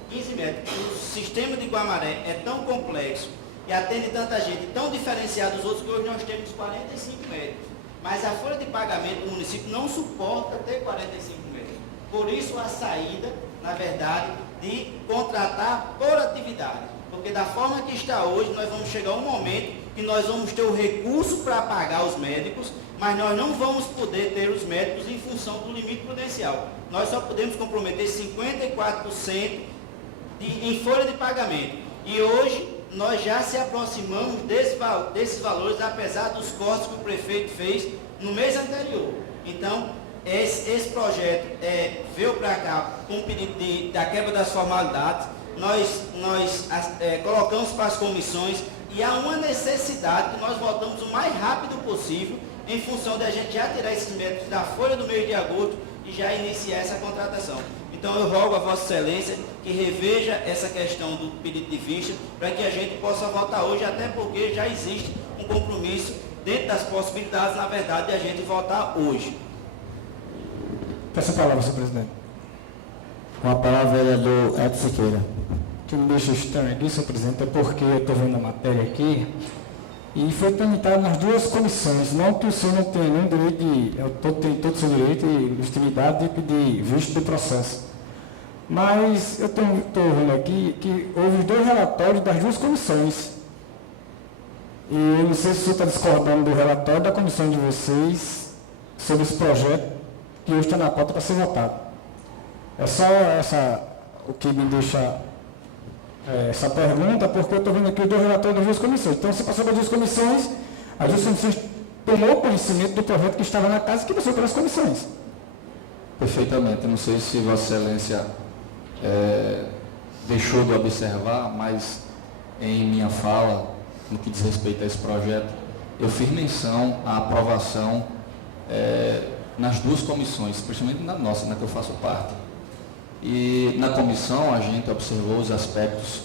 15 médicos. O sistema de Guamaré é tão complexo e atende tanta gente, tão diferenciado dos outros, que hoje nós temos 45 médicos. Mas a folha de pagamento do município não suporta ter 45 médicos. Por isso a saída, na verdade, de contratar por atividade. Porque da forma que está hoje, nós vamos chegar a um momento que nós vamos ter o recurso para pagar os médicos, mas nós não vamos poder ter os médicos em função do limite prudencial. Nós só podemos comprometer 54% em folha de pagamento. E hoje nós já se aproximamos desses valores, apesar dos cortes que o prefeito fez no mês anterior. Então, esse projeto veio para cá com o pedido da quebra das formalidades. Nós colocamos para as comissões e há uma necessidade que nós votamos o mais rápido possível, em função de a gente já tirar esses médicos da folha do mês de agosto e já iniciar essa contratação. Então eu rogo a Vossa Excelência que reveja essa questão do pedido de vista, para que a gente possa votar hoje, até porque já existe um compromisso dentro das possibilidades, na verdade, de a gente votar hoje. Peço a palavra, senhor presidente. Com a palavra é do Edson Siqueira. O que me deixa estranho aqui, senhor presidente, é porque eu estou vendo a matéria aqui e foi tramitado nas duas comissões. Não que o senhor não tenha nenhum direito tem todo o seu direito e legitimidade de pedir visto do processo. Mas eu estou vendo aqui que houve os dois relatórios das duas comissões. E eu não sei se o senhor está discordando do relatório da comissão de vocês sobre esse projeto que hoje está na pauta para ser votado. É só o que me deixa essa pergunta, porque eu estou vendo aqui os dois relatórios das duas comissões. Então, você passou para as duas comissões tomou conhecimento do projeto que estava na casa e que passou pelas comissões. Perfeitamente. Eu não sei se Vossa Excelência deixou de observar, mas em minha fala, no que diz respeito a esse projeto, eu fiz menção à aprovação nas duas comissões, principalmente na nossa, na que eu faço parte. E na comissão a gente observou os aspectos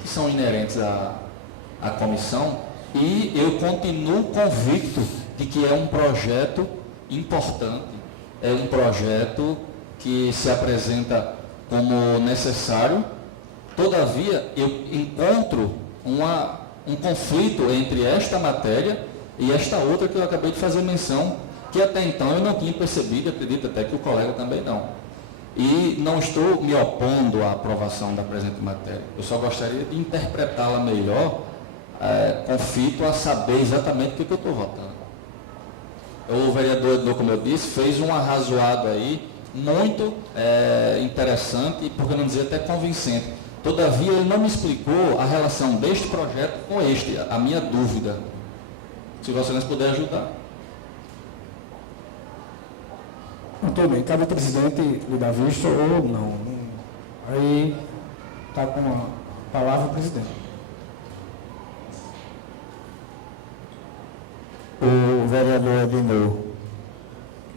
que são inerentes à comissão, e eu continuo convicto de que é um projeto importante, é um projeto que se apresenta como necessário. Todavia, eu encontro um conflito entre esta matéria e esta outra que eu acabei de fazer menção, que até então eu não tinha percebido, acredito até que o colega também não. E não estou me opondo à aprovação da presente matéria. Eu só gostaria de interpretá-la melhor, confito a saber exatamente o que eu estou votando. O vereador Ednor, como eu disse, fez um arrazoado aí, muito interessante, e por que não dizer até convincente, Todavia, ele não me explicou a relação deste projeto com este, a minha dúvida. Se Vossa Excelência puder ajudar. Muito bem, cabe ao presidente lhe dar vista ou não. Aí está com a palavra o presidente. O vereador Edinor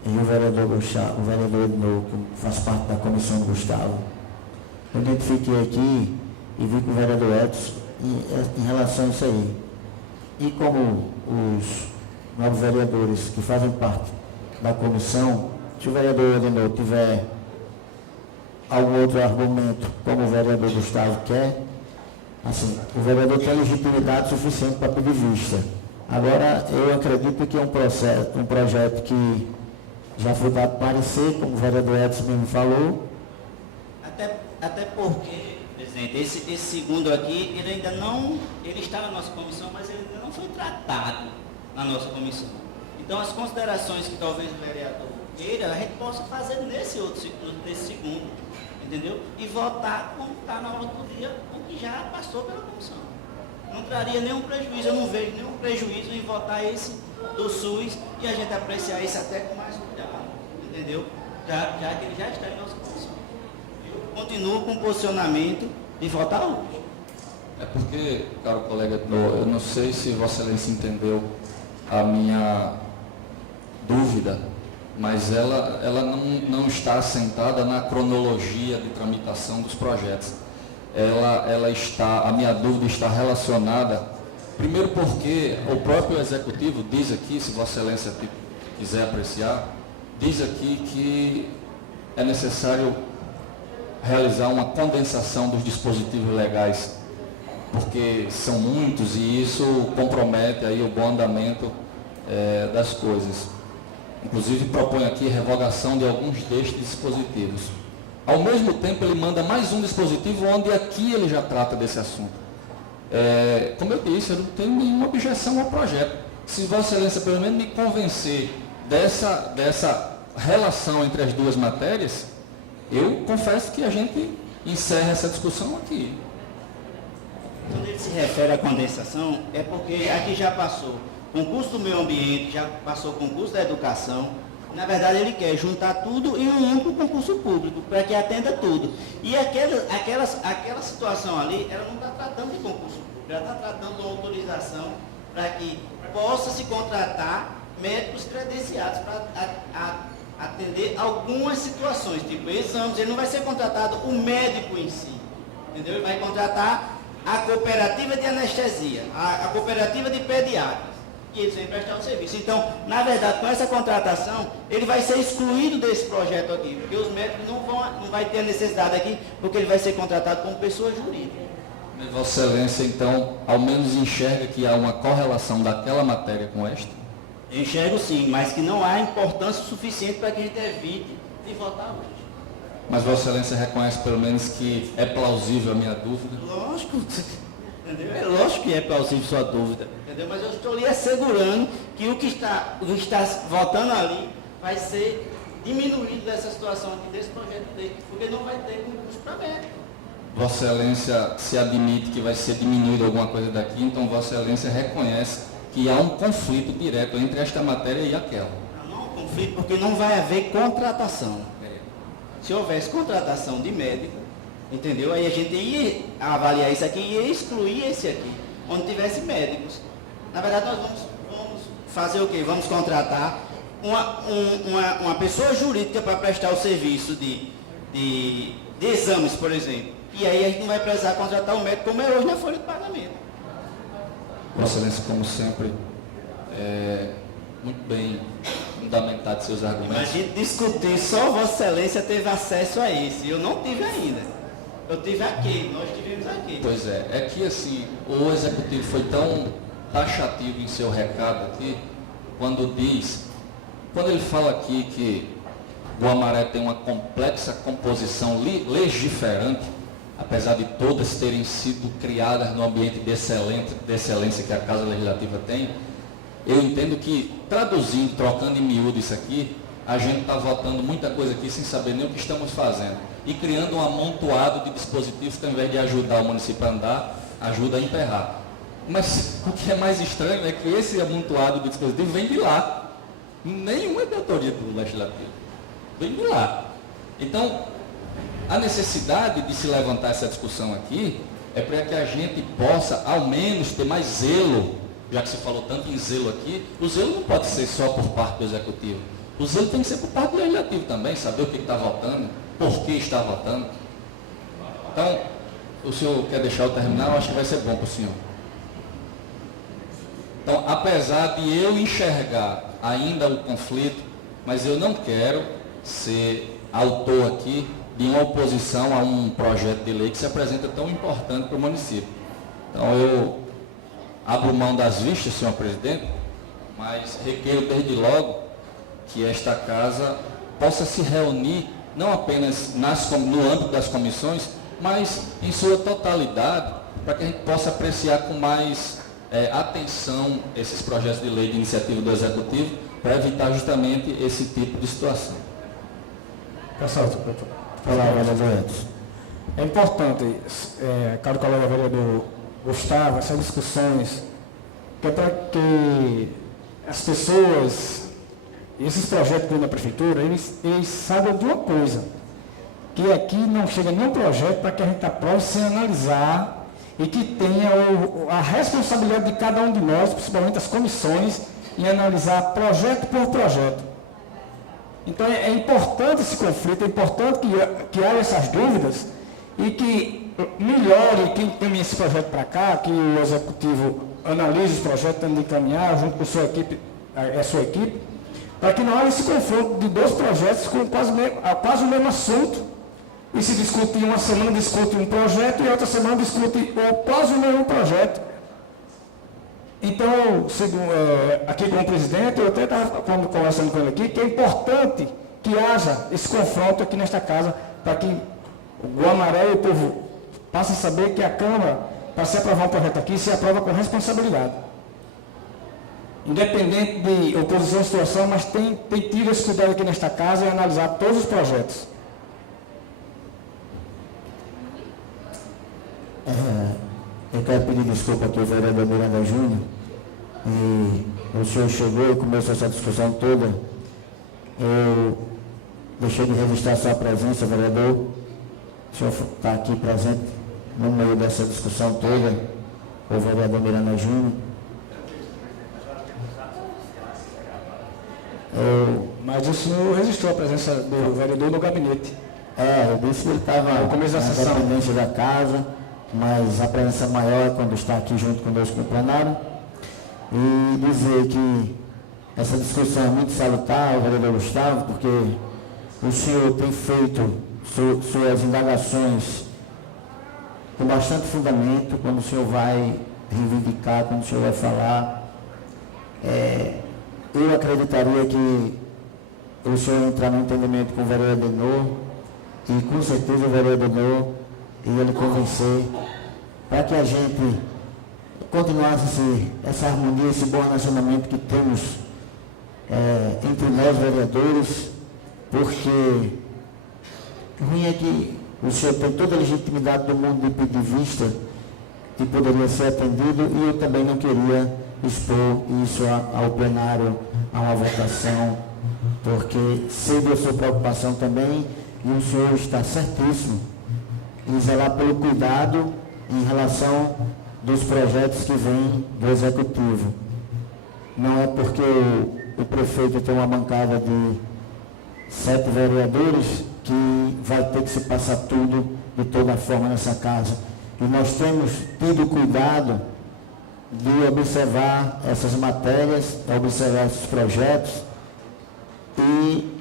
e o vereador Gustavo, o vereador Edinor, que faz parte da comissão do Gustavo, eu identifiquei aqui e vi com o vereador Edson em relação a isso aí. E como os novos vereadores que fazem parte da comissão, se o vereador Edinor tiver algum outro argumento, como o vereador Gustavo quer, assim, o vereador tem legitimidade suficiente para pedir vista. Agora, eu acredito que é um projeto que já foi dado parecer, como o vereador Edson mesmo falou. Até porque, presidente, esse segundo aqui, ele ainda não, ele está na nossa comissão, mas ele ainda não foi tratado na nossa comissão. Então, as considerações que talvez o vereador queira, a gente possa fazer nesse segundo, entendeu? E votar como está na ordem do dia, o que já passou pela comissão. Não traria nenhum prejuízo, eu não vejo nenhum prejuízo em votar esse do SUS e a gente apreciar esse até com mais cuidado, entendeu? Já que ele já está em nossa comissão. Eu continuo com o posicionamento de votar hoje. É porque, caro colega, eu não sei se Vossa Excelência entendeu a minha dúvida, mas ela não está assentada na cronologia de tramitação dos projetos. A minha dúvida está relacionada, primeiro porque o próprio Executivo diz aqui, se Vossa Excelência quiser apreciar, diz aqui que é necessário realizar uma condensação dos dispositivos legais, porque são muitos e isso compromete aí o bom andamento das coisas. Inclusive propõe aqui revogação de alguns destes dispositivos. Ao mesmo tempo, ele manda mais um dispositivo onde aqui ele já trata desse assunto. Como eu disse, eu não tenho nenhuma objeção ao projeto. Se Vossa Excelência pelo menos me convencer dessa relação entre as duas matérias, eu confesso que a gente encerra essa discussão aqui. Quando ele se refere à condensação, é porque aqui já passou concurso do meio ambiente, já passou concurso da educação. Na verdade, ele quer juntar tudo em um único concurso público, para que atenda tudo. E aquela situação ali, ela não está tratando de concurso público, ela está tratando de uma autorização para que possa se contratar médicos credenciados para atender algumas situações, tipo exames. Ele não vai ser contratado o médico em si, entendeu? Ele vai contratar a cooperativa de anestesia, a cooperativa de pediatras, e eles vêm prestar o serviço. Então, na verdade, com essa contratação, ele vai ser excluído desse projeto aqui, porque os médicos não vai ter a necessidade aqui, porque ele vai ser contratado como pessoa jurídica. Vossa Excelência, então, ao menos enxerga que há uma correlação daquela matéria com esta? Eu enxergo sim, mas que não há importância suficiente para que a gente evite de votar hoje. Mas Vossa Excelência reconhece pelo menos que é plausível a minha dúvida? Lógico, entendeu? É lógico que é plausível sua dúvida, entendeu? Mas eu estou lhe assegurando que o que está votando ali vai ser diminuído dessa situação aqui, desse projeto dele, porque não vai ter concurso para médico. Vossa Excelência se admite que vai ser diminuído alguma coisa daqui, então Vossa Excelência reconhece que há um conflito direto entre esta matéria e aquela. Não há um conflito porque não vai haver contratação. Se houvesse contratação de médico, entendeu? Aí a gente ia avaliar isso aqui e ia excluir esse aqui, onde tivesse médicos. Na verdade, nós vamos fazer o quê? Vamos contratar uma pessoa jurídica para prestar o serviço de exames, por exemplo. E aí a gente não vai precisar contratar o médico como é hoje na folha de pagamento. Vossa Excelência, como sempre, muito bem fundamentado seus argumentos. Mas a gente discutir, só Vossa Excelência teve acesso a esse. Eu não tive ainda. Eu tive aqui, nós tivemos aqui. Pois é que assim, o Executivo foi tão taxativo em seu recado aqui, quando ele fala aqui que Guamaré tem uma complexa composição legiferante, apesar de todas terem sido criadas no ambiente de excelência que a Casa Legislativa tem, eu entendo que, traduzindo, trocando em miúdo isso aqui, a gente está votando muita coisa aqui sem saber nem o que estamos fazendo. E criando um amontoado de dispositivos que, ao invés de ajudar o município a andar, ajuda a emperrar. Mas o que é mais estranho é que esse amontoado de dispositivos vem de lá. Nenhuma é de autoria do Legislativo. Vem de lá. Então, a necessidade de se levantar essa discussão aqui é para que a gente possa, ao menos, ter mais zelo, já que se falou tanto em zelo aqui. O zelo não pode ser só por parte do Executivo. O zelo tem que ser por parte do Legislativo também, saber o que está votando, por que está votando. Então, o senhor quer deixar eu terminar? Eu acho que vai ser bom para o senhor. Então, apesar de eu enxergar ainda o conflito, mas eu não quero ser autor aqui de uma oposição a um projeto de lei que se apresenta tão importante para o município. Então, eu abro mão das vistas, senhor presidente, mas requeiro desde logo que esta casa possa se reunir, não apenas no âmbito das comissões, mas em sua totalidade, para que a gente possa apreciar com mais atenção esses projetos de lei de iniciativa do Executivo, para evitar justamente esse tipo de situação. Pessoal, Falar, vereador Edson. é importante, caro colega vereador Gustavo, essas discussões, que é para que as pessoas, esses projetos dentro da prefeitura, eles sabem de uma coisa, que aqui não chega nenhum projeto para que a gente aprove sem analisar e que tenha a responsabilidade de cada um de nós, principalmente as comissões, em analisar projeto por projeto. Então é importante esse conflito, é importante que haja essas dúvidas e que melhore quem encaminha esse projeto para cá, que o Executivo analise os projetos, tendo de encaminhar junto com a sua equipe, para que não haja esse confronto de dois projetos com quase o mesmo assunto, e se discute uma semana, discute um projeto, e outra semana discute quase o mesmo projeto. Então, aqui como presidente, eu até estava conversando com ele aqui, que é importante que haja esse confronto aqui nesta casa, para que o Guamaré e o povo passem a saber que a Câmara, para se aprovar um projeto aqui, se aprova com responsabilidade. Independente de oposição ou situação, mas tem tido esse cuidado aqui nesta casa e analisar todos os projetos. Eu quero pedir desculpa aqui ao vereador Miranda Júnior. E o senhor chegou e começou essa discussão toda. Eu deixei de registrar sua presença, vereador. O senhor está aqui presente no meio dessa discussão toda, o vereador Miranda Júnior. Mas o senhor registrou a presença do vereador no gabinete. Eu disse que ele estava na dependência da casa, mas a presença maior é quando está aqui junto conosco no plenário. E dizer que essa discussão é muito salutar, o vereador Gustavo, porque o senhor tem feito suas indagações com bastante fundamento, quando o senhor vai reivindicar, quando o senhor vai falar. Eu acreditaria que o senhor entrar no entendimento com o vereador Denor, e com certeza o vereador Denor e ele convencer, para que a gente continuasse essa harmonia, esse bom relacionamento que temos entre nós vereadores, porque ruim é que o senhor tem toda a legitimidade do mundo de pedir vista que poderia ser atendido, e eu também não queria expor isso ao plenário, a uma votação, porque sei da sua preocupação também, e o senhor está certíssimo em zelar pelo cuidado em relação dos projetos que vêm do Executivo. Não é porque o prefeito tem uma bancada de 7 vereadores que vai ter que se passar tudo de toda forma nessa casa. E nós temos tido cuidado de observar essas matérias, observar esses projetos, e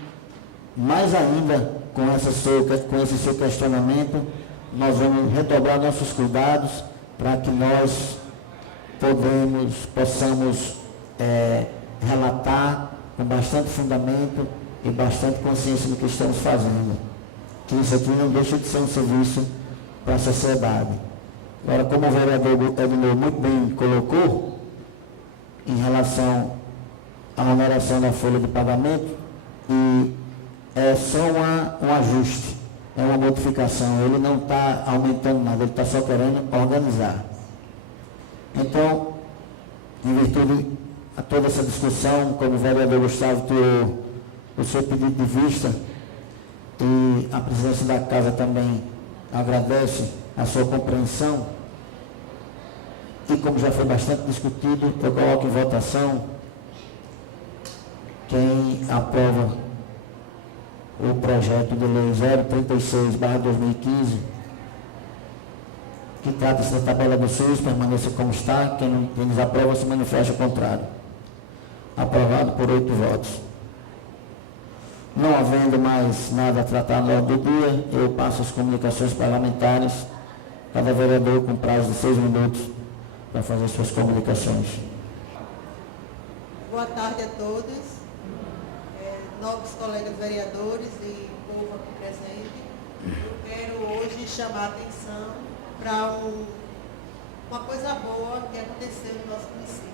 mais ainda com esse seu questionamento, nós vamos redobrar nossos cuidados para que nós possamos relatar com bastante fundamento e bastante consciência do que estamos fazendo. Que isso aqui não deixa de ser um serviço para a sociedade. Agora, como o vereador Ednor muito bem colocou, em relação à oneração da folha de pagamento, e é só um ajuste, é uma modificação, ele não está aumentando nada, ele está só querendo organizar. Então, em virtude a toda essa discussão, como o vereador Gustavo tirou o seu pedido de vista, e a presidência da casa também agradece a sua compreensão, e como já foi bastante discutido, eu coloco em votação quem aprova o projeto de lei 036/2015, que trata-se da tabela do SUS, permaneça como está. Quem desaprova se manifesta o contrário. Aprovado por 8 votos. Não havendo mais nada a tratar no ordem do dia, eu passo as comunicações parlamentares, cada vereador com prazo de 6 minutos para fazer suas comunicações. Boa tarde a todos, novos colegas vereadores e povo aqui presente. Eu quero hoje chamar a atenção para uma coisa boa que aconteceu no nosso município.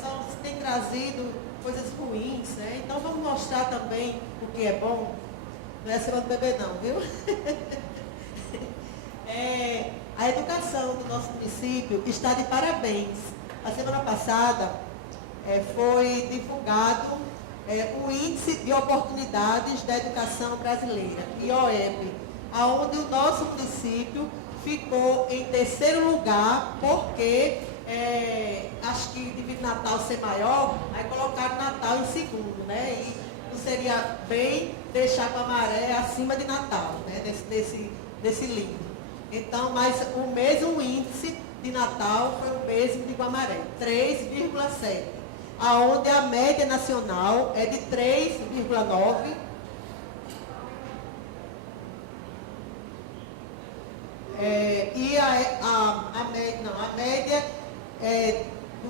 Só se tem trazido coisas ruins, né? Então vamos mostrar também o que é bom. Não é semana do bebê não, viu? A educação do nosso município está de parabéns. A semana passada foi divulgado o Índice de Oportunidades da Educação Brasileira, IOEB, onde o nosso município ficou em 3º lugar, porque acho que devido Natal ser maior, aí colocaram Natal em 2º, né? E não seria bem deixar Guamaré acima de Natal, né? Nesse livro. Então, mas o mesmo índice de Natal foi o mesmo de Guamaré, 3,7, aonde a média nacional é de 3,9. E a média do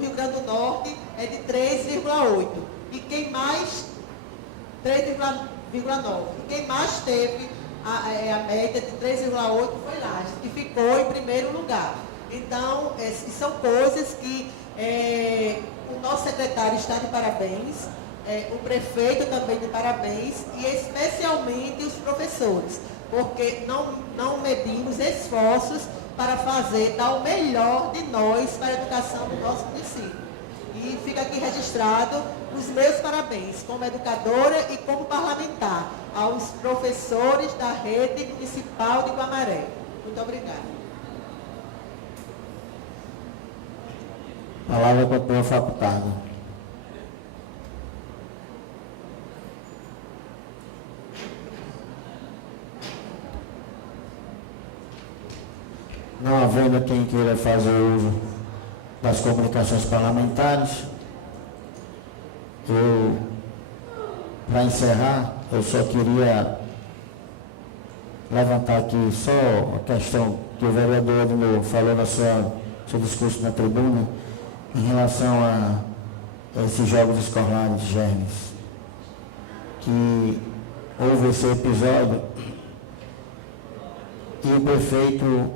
Rio Grande do Norte é de 3,8. E quem mais, 3,9. E quem mais teve a média de 3,8 foi Lages, que ficou em 1º lugar. Então, são coisas que o nosso secretário está de parabéns, o prefeito também de parabéns, e especialmente os professores, porque não medimos esforços para dar o melhor de nós para a educação do nosso município. E fica aqui registrado os meus parabéns como educadora e como parlamentar aos professores da rede municipal de Guamaré. Muito obrigada. A palavra continua facultada. Não havendo quem queira fazer uso das comunicações parlamentares, para encerrar, eu só queria levantar aqui só a questão que o vereador Edno falou no seu discurso na tribuna, em relação a esses jogos escolares de germes, que houve esse episódio e o prefeito,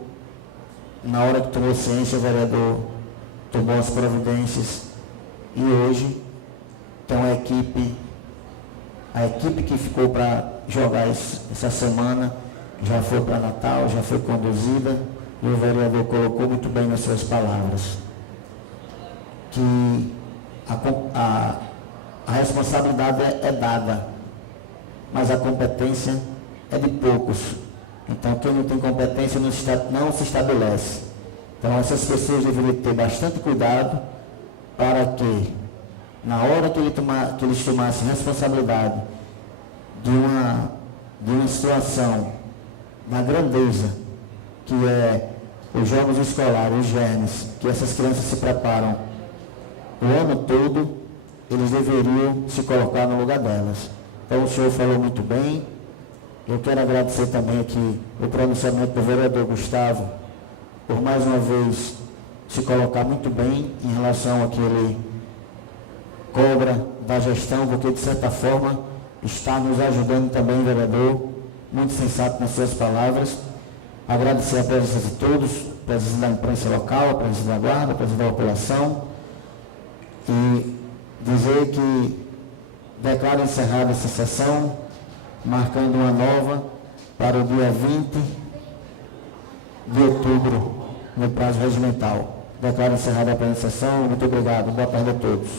na hora que tomou ciência, o vereador tomou as providências, e hoje então a equipe que ficou para jogar essa semana já foi para Natal, já foi conduzida, e o vereador colocou muito bem nas suas palavras que a responsabilidade é dada, mas a competência é de poucos. Então, quem não tem competência não se estabelece. Então, essas pessoas deveriam ter bastante cuidado para que, na hora que eles tomassem responsabilidade de uma situação na grandeza, que é os jogos escolares, os germes, que essas crianças se preparam o ano todo, eles deveriam se colocar no lugar delas. Então, o senhor falou muito bem. Eu quero agradecer também aqui o pronunciamento do vereador Gustavo, por mais uma vez se colocar muito bem em relação ao que ele cobra da gestão, porque de certa forma está nos ajudando também, vereador, muito sensato nas suas palavras. Agradecer a presença de todos, a presença da imprensa local, a presença da guarda, a presença da população, e dizer que Declaro encerrada essa sessão, marcando uma nova para o dia 20 de outubro, no prazo regimental. Declaro encerrada a plena sessão. Muito obrigado. Boa tarde a todos.